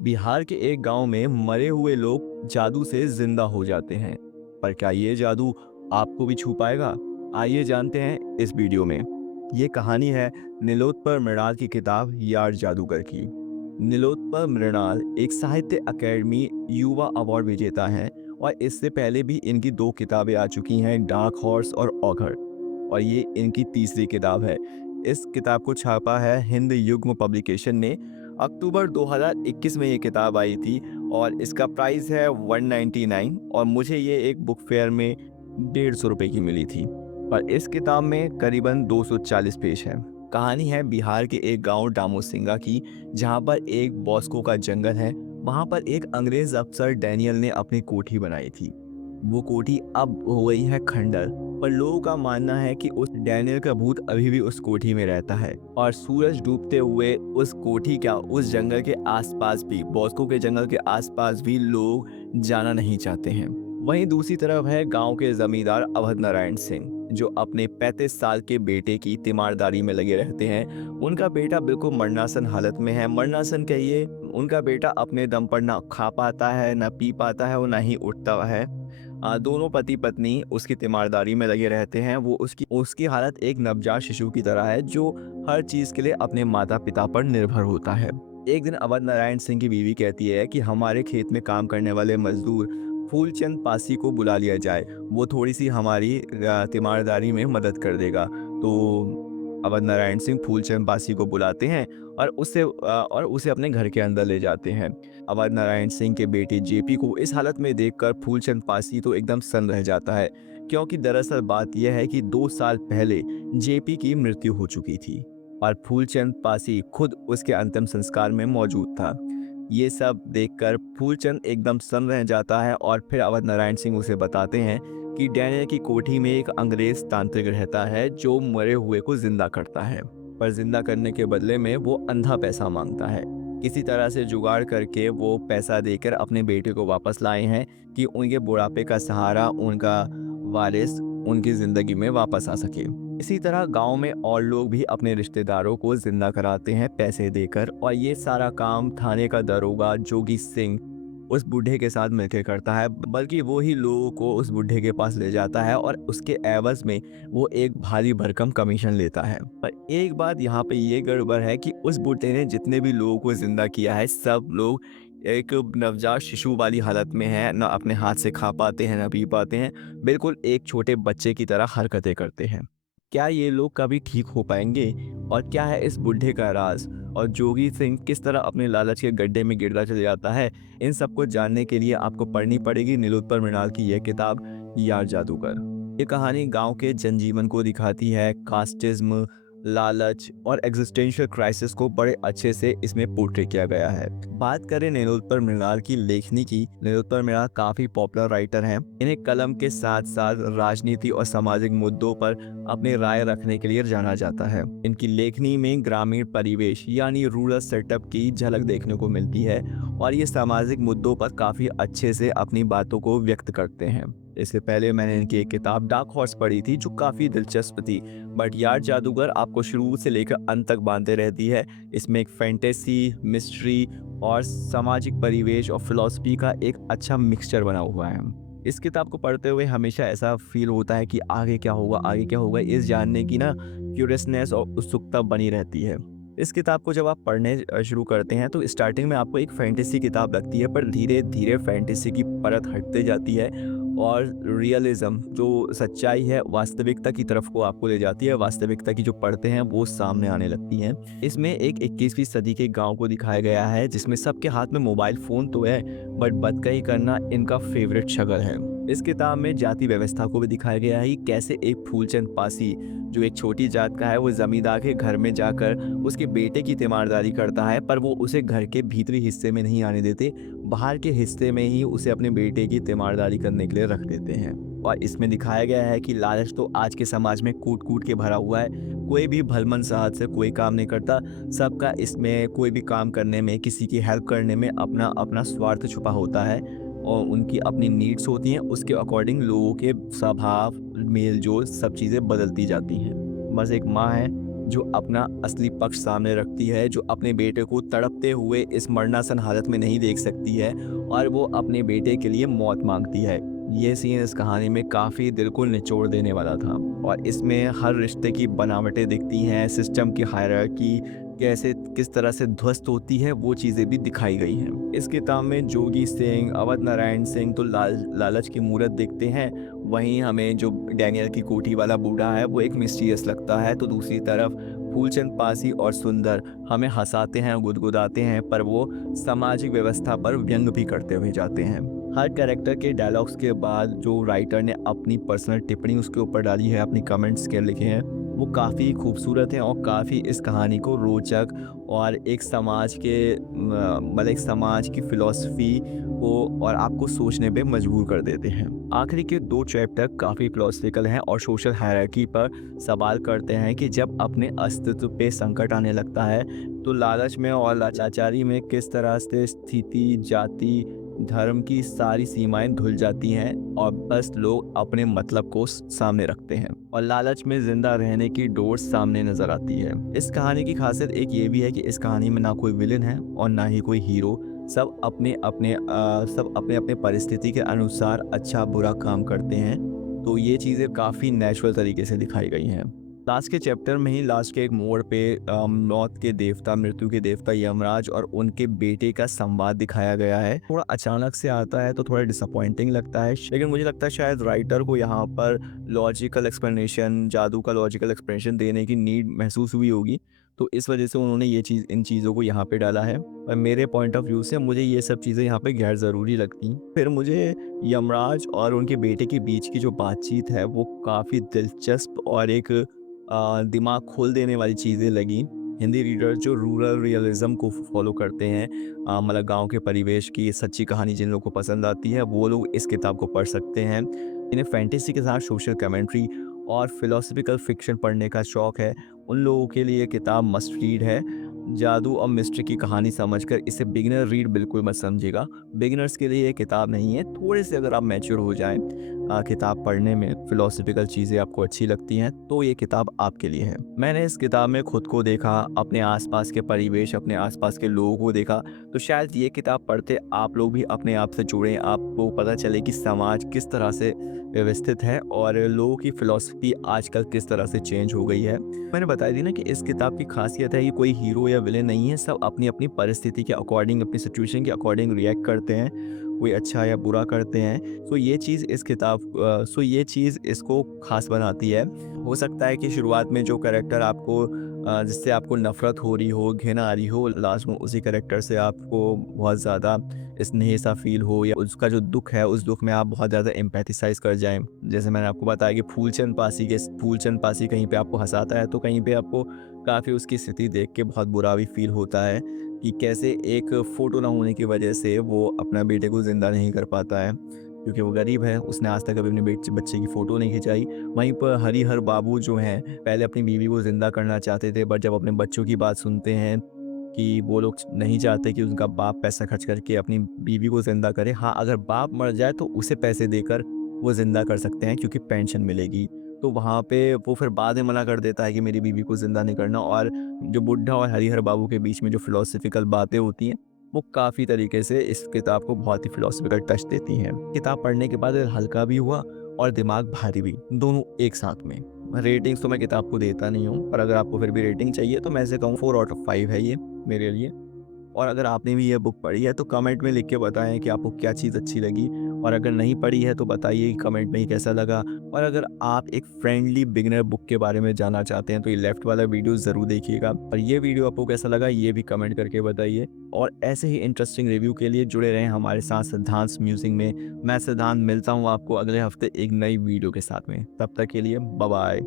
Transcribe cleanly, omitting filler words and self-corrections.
बिहार के एक गांव में मरे हुए लोग जादू से जिंदा हो जाते हैं। पर क्या ये जादू आपको भी छू पाएगा? आइए जानते हैं इस वीडियो में। ये कहानी है नीलोत्पल मृणाल की किताब यार जादूगर की। नीलोत्पल मृणाल एक साहित्य अकेडमी युवा अवार्ड विजेता हैं और इससे पहले भी इनकी दो किताबें आ चुकी हैं, डार्क हॉर्स और ऑघर, और ये इनकी तीसरी किताब है। इस किताब को छापा है हिंद युग्म पब्लिकेशन ने। अक्टूबर 2021 में ये किताब आई थी और इसका प्राइस है 199, और मुझे ये एक बुक फेयर में 150 रुपये की मिली थी। पर इस किताब में करीबन 240 पेज है। कहानी है बिहार के एक गांव डामोसिंगा की, जहां पर एक बॉस्को का जंगल है। वहां पर एक अंग्रेज अफसर डैनियल ने अपनी कोठी बनाई थी। वो कोठी अब हो गई है खंडर, पर लोगों का मानना है कि उस डैनियल का भूत अभी भी उस कोठी में रहता है। और सूरज डूबते हुए उस कोठी क्या, उस जंगल के आसपास भी, बॉस्को के जंगल के आसपास भी लोग जाना नहीं चाहते हैं। वहीं दूसरी तरफ है गांव के जमींदार अवध नारायण सिंह, जो अपने 35 साल के बेटे की तीमारदारी में लगे रहते हैं। उनका बेटा बिल्कुल मरनासन हालत में है। मरनासन कहिए, उनका बेटा अपने दम पर ना खा पाता है, ना पी पाता है और ना ही उठता है। दोनों पति पत्नी उसकी तीमारदारी में लगे रहते हैं। वो उसकी उसकी हालत एक नवजात शिशु की तरह है, जो हर चीज के लिए अपने माता पिता पर निर्भर होता है। एक दिन अवध नारायण सिंह की बीवी कहती है कि हमारे खेत में काम करने वाले मजदूर फूलचंद पासी को बुला लिया जाए, वो थोड़ी सी हमारी तीमारदारी में मदद कर देगा। तो अवध नारायण सिंह फूलचंद पासी को बुलाते हैं और उसे अपने घर के अंदर ले जाते हैं। अवध नारायण सिंह के बेटे जेपी को इस हालत में देखकर फूलचंद पासी तो एकदम सन्न रह जाता है, क्योंकि दरअसल बात यह है कि 2 साल पहले जेपी की मृत्यु हो चुकी थी और फूलचंद पासी खुद उसके अंतिम संस्कार में मौजूद था। ये सब देखकर फूलचंद एकदम सन्न रह जाता है और फिर अवध नारायण सिंह उसे बताते हैं कि डैनियल की कोठी में एक अंग्रेज तांत्रिक रहता है जो मरे हुए को जिंदा करता है, पर जिंदा करने के बदले में वो अंधा पैसा मांगता है। किसी तरह से जुगाड़ करके वो पैसा देकर अपने बेटे को वापस लाए हैं कि उनके बुढ़ापे का सहारा, उनका वारिस उनकी जिंदगी में वापस आ सके। इसी तरह गांव में और लोग भी अपने रिश्तेदारों को जिंदा कराते हैं पैसे देकर, और ये सारा काम थाने का दरोगा जोगी सिंह उस बूढ़े के साथ मिलकर करता है। बल्कि वो ही लोगों को उस बूढ़े के पास ले जाता है और उसके एवज में वो एक भारी भरकम कमीशन लेता है। पर एक बात यहाँ पे ये गड़बड़ है कि उस बूढ़े ने जितने भी लोगों को जिंदा किया है, सब लोग एक नवजात शिशु वाली हालत में है, ना अपने हाथ से खा पाते हैं ना पी पाते हैं, बिल्कुल एक छोटे बच्चे की तरह हरकतें करते हैं। क्या ये लोग कभी ठीक हो पाएंगे? और क्या है इस बुढ़े का राज? और जोगी सिंह किस तरह अपने लालच के गड्ढे में गिरता चला जाता है? इन सबको जानने के लिए आपको पढ़नी पड़ेगी नीलोत्पल मृणाल की यह किताब यार जादूगर। ये कहानी गांव के जनजीवन को दिखाती है। कास्टिज्म, लालच और एग्जिस्टेंशियल क्राइसिस को बड़े अच्छे से इसमें पोर्ट्रे किया गया है। बात करें नीलोत्पल मृणाल की लेखनी की, नीलोत्पल मृणाल काफी पॉपुलर राइटर हैं। इन्हें कलम के साथ साथ राजनीति और सामाजिक मुद्दों पर अपनी राय रखने के लिए जाना जाता है। इनकी लेखनी में ग्रामीण परिवेश यानी रूरल सेटअप की झलक देखने को मिलती है और ये सामाजिक मुद्दों पर काफी अच्छे से अपनी बातों को व्यक्त करते हैं। इससे पहले मैंने इनकी एक किताब डार्क हॉर्स पढ़ी थी जो काफी दिलचस्प थी, बट यार जादूगर आपको शुरू से लेकर अंत तक बांधे रहती है। इसमें एक फैंटेसी, मिस्ट्री और सामाजिक परिवेश और फिलॉसफी का एक अच्छा मिक्सचर बना हुआ है। इस किताब को पढ़ते हुए हमेशा ऐसा फील होता है कि आगे क्या होगा, आगे क्या होगा, इस जानने की ना क्यूरियसनेस और उत्सुकता बनी रहती है। इस किताब को जब आप पढ़ने शुरू करते हैं तो स्टार्टिंग में आपको एक फैंटेसी किताब लगती है, पर धीरे धीरे फैंटेसी की परत हटते जाती है और रियलिज्म, जो सच्चाई है, वास्तविकता की तरफ को आपको ले जाती है। वास्तविकता की जो पढ़ते हैं वो सामने आने लगती हैं। इसमें एक 21वीं सदी के गांव को दिखाया गया है जिसमें सबके हाथ में मोबाइल फ़ोन तो है, बट बदकही करना इनका फेवरेट शगल है। इस किताब में जाति व्यवस्था को भी दिखाया गया है कि कैसे एक फूलचंद पासी, जो एक छोटी जात का है, वो जमींदार के घर में जाकर उसके बेटे की तीमारदारी करता है, पर वो उसे घर के भीतरी हिस्से में नहीं आने देते, बाहर के हिस्से में ही उसे अपने बेटे की तीमारदारी करने के लिए रख देते हैं। और इसमें दिखाया गया है कि लालच तो आज के समाज में कूट कूट के भरा हुआ है। कोई भी भलमन साहस से कोई काम नहीं करता। सबका इसमें कोई भी काम करने में, किसी की हेल्प करने में अपना अपना स्वार्थ छुपा होता है और उनकी अपनी नीड्स होती हैं। उसके अकॉर्डिंग लोगों के स्वभाव, मेल जोल, सब चीज़ें बदलती जाती हैं। बस एक माँ है जो अपना असली पक्ष सामने रखती है, जो अपने बेटे को तड़पते हुए इस मरणासन हालत में नहीं देख सकती है और वो अपने बेटे के लिए मौत मांगती है। ये सीन इस कहानी में काफ़ी दिल को निचोड़ देने वाला था और इसमें हर रिश्ते की बनावटें दिखती हैं, सिस्टम की हायरार्की कैसे किस तरह से ध्वस्त होती है, वो चीज़ें भी दिखाई गई हैं। इस किताब में जोगी सिंह, अवध नारायण सिंह तो लालच की मूरत दिखते हैं, वहीं हमें जो डैनियल की कोठी वाला बूढ़ा है वो एक मिस्टीरियस लगता है, तो दूसरी तरफ फूलचंद पासी और सुंदर हमें हंसाते हैं, गुदगुदाते हैं, पर वो सामाजिक व्यवस्था पर व्यंग भी करते हुए जाते हैं। हर कैरेक्टर के डायलॉग्स के बाद जो राइटर ने अपनी पर्सनल टिप्पणी उसके ऊपर डाली है, अपनी कमेंट्स के लिखे हैं, वो काफ़ी खूबसूरत हैं और काफ़ी इस कहानी को रोचक और एक समाज के मतलब एक समाज की फ़िलॉसफ़ी को और आपको सोचने पे मजबूर कर देते हैं। आखिरी के 2 चैप्टर काफ़ी फ़िलॉसफ़िकल हैं और सोशल हायरार्की पर सवाल करते हैं कि जब अपने अस्तित्व पे संकट आने लगता है, तो लालच में और लाचारी में किस तरह से स्थिति, जाति, धर्म की सारी सीमाएँ धुल जाती हैं और बस लोग अपने मतलब को सामने रखते हैं और लालच में जिंदा रहने की डोर सामने नजर आती है। इस कहानी की खासियत एक ये भी है कि इस कहानी में ना कोई विलेन है और ना ही कोई हीरो। सब अपने अपने परिस्थिति के अनुसार अच्छा बुरा काम करते हैं, तो ये चीज़ें काफ़ी नेचुरल तरीके से दिखाई गई हैं। लास्ट के चैप्टर में ही लास्ट के एक मोड़ पे मौत के देवता, मृत्यु के देवता यमराज और उनके बेटे का संवाद दिखाया गया है। थोड़ा अचानक से आता है तो थोड़ा डिसअपॉइंटिंग लगता है, लेकिन मुझे लगता है शायद राइटर को यहाँ पर लॉजिकल एक्सप्लेनेशन, जादू का लॉजिकल एक्सप्लेनेशन देने की नीड महसूस हुई होगी, तो इस वजह से उन्होंने इन चीज़ों को यहाँ पे डाला है। और मेरे पॉइंट ऑफ व्यू से मुझे ये सब चीज़ें यहाँ पे गैर ज़रूरी लगती। फिर मुझे यमराज और उनके बेटे के बीच की जो बातचीत है वो काफ़ी दिलचस्प और एक दिमाग खोल देने वाली चीज़ें लगी। हिंदी रीडर जो रूरल रियलिज़्म को फॉलो करते हैं, मतलब गाँव के परिवेश की सच्ची कहानी जिन लोगों को पसंद आती है, वो लोग इस किताब को पढ़ सकते हैं। इन्हें फैंटेसी के साथ सोशल कमेंट्री और फिलोसॉफिकल फिक्शन पढ़ने का शौक है, उन लोगों के लिए ये किताब मस्ट रीड है। जादू और मिस्ट्री की कहानी समझकर इसे बिगिनर रीड बिल्कुल मत समझिएगा। बिगिनर्स के लिए ये किताब नहीं है। थोड़े से अगर आप मैच्योर हो जाएँ किताब पढ़ने में, फिलोसॉफिकल चीज़ें आपको अच्छी लगती हैं, तो ये किताब आपके लिए है। मैंने इस किताब में खुद को देखा, अपने आसपास के परिवेश, अपने आसपास के लोगों को देखा, तो शायद ये किताब पढ़ते आप लोग भी अपने आप से जुड़ें, आपको पता चले कि समाज किस तरह से व्यवस्थित है और लोगों की फ़िलॉसफ़ी आजकल किस तरह से चेंज हो गई है। मैंने बताई थी ना कि इस किताब की ख़ासियत है कि कोई हीरो या विलेन नहीं है, सब अपनी-अपनी परिस्थिति के अकॉर्डिंग, अपनी सिचुएशन के अकॉर्डिंग रिएक्ट करते हैं, कोई अच्छा या बुरा करते हैं। सो ये चीज़ इसको ख़ास बनाती है। हो सकता है कि शुरुआत में जो कैरेक्टर आपको जिससे आपको नफ़रत हो रही हो, घिन आ रही हो, लास्ट में उसी कैरेक्टर से आपको बहुत ज़्यादा स्नेह सा फ़ील हो या उसका जो दुःख है, उस दुःख में आप बहुत ज़्यादा एम्पैथाइज़ कर जाएँ। जैसे मैंने आपको बताया कि फूलचंद पासी कहीं पे आपको हँसाता है, तो कहीं पे आपको काफ़ी उसकी स्थिति देख के बहुत बुरा भी फ़ील होता है कि कैसे एक फ़ोटो ना होने की वजह से वो अपना बेटे को ज़िंदा नहीं कर पाता है, क्योंकि वो गरीब है, उसने आज तक कभी अपने बच्चे की फ़ोटो नहीं खिंचाई। वहीं पर हरिहर बाबू जो हैं, पहले अपनी बीवी को ज़िंदा करना चाहते थे, बट जब अपने बच्चों की बात सुनते हैं कि वो लोग नहीं चाहते कि उनका बाप पैसा खर्च करके अपनी बीवी को ज़िंदा करे। हाँ, अगर बाप मर जाए तो उसे पैसे देकर वो ज़िंदा कर सकते हैं क्योंकि पेंशन मिलेगी। तो वहाँ पे वो फिर बाद में मना कर देता है कि मेरी बीवी को ज़िंदा नहीं करना, और जो बुड्ढा और हरिहर बाबू के बीच में जो फ़िलॉसफ़िकल बातें होती हैं, वो काफ़ी तरीके से इस किताब को बहुत ही फ़िलॉसफ़िकल टच देती हैं। किताब पढ़ने के बाद हल्का भी हुआ और दिमाग भारी भी, दोनों एक साथ में। रेटिंग्स तो मैं किताब को देता नहीं हूँ, पर अगर आपको फिर भी रेटिंग चाहिए तो मैं ऐसे कहूँ 4 आउट ऑफ 5 है ये मेरे लिए। और अगर आपने भी ये बुक पढ़ी है तो कमेंट में लिख के बताएं कि आपको क्या चीज़ अच्छी लगी, और अगर नहीं पढ़ी है तो बताइए कि कमेंट में ही कैसा लगा। और अगर आप एक फ्रेंडली बिगिनर बुक के बारे में जानना चाहते हैं तो ये लेफ्ट वाला वीडियो ज़रूर देखिएगा, और ये वीडियो आपको कैसा लगा ये भी कमेंट करके बताइए। और ऐसे ही इंटरेस्टिंग रिव्यू के लिए जुड़े रहें हमारे साथ सिद्धांत म्यूजिक में। मैं सिद्धांत मिलता हूँ आपको अगले हफ्ते एक नई वीडियो के साथ में, तब तक के लिए बाय बाय।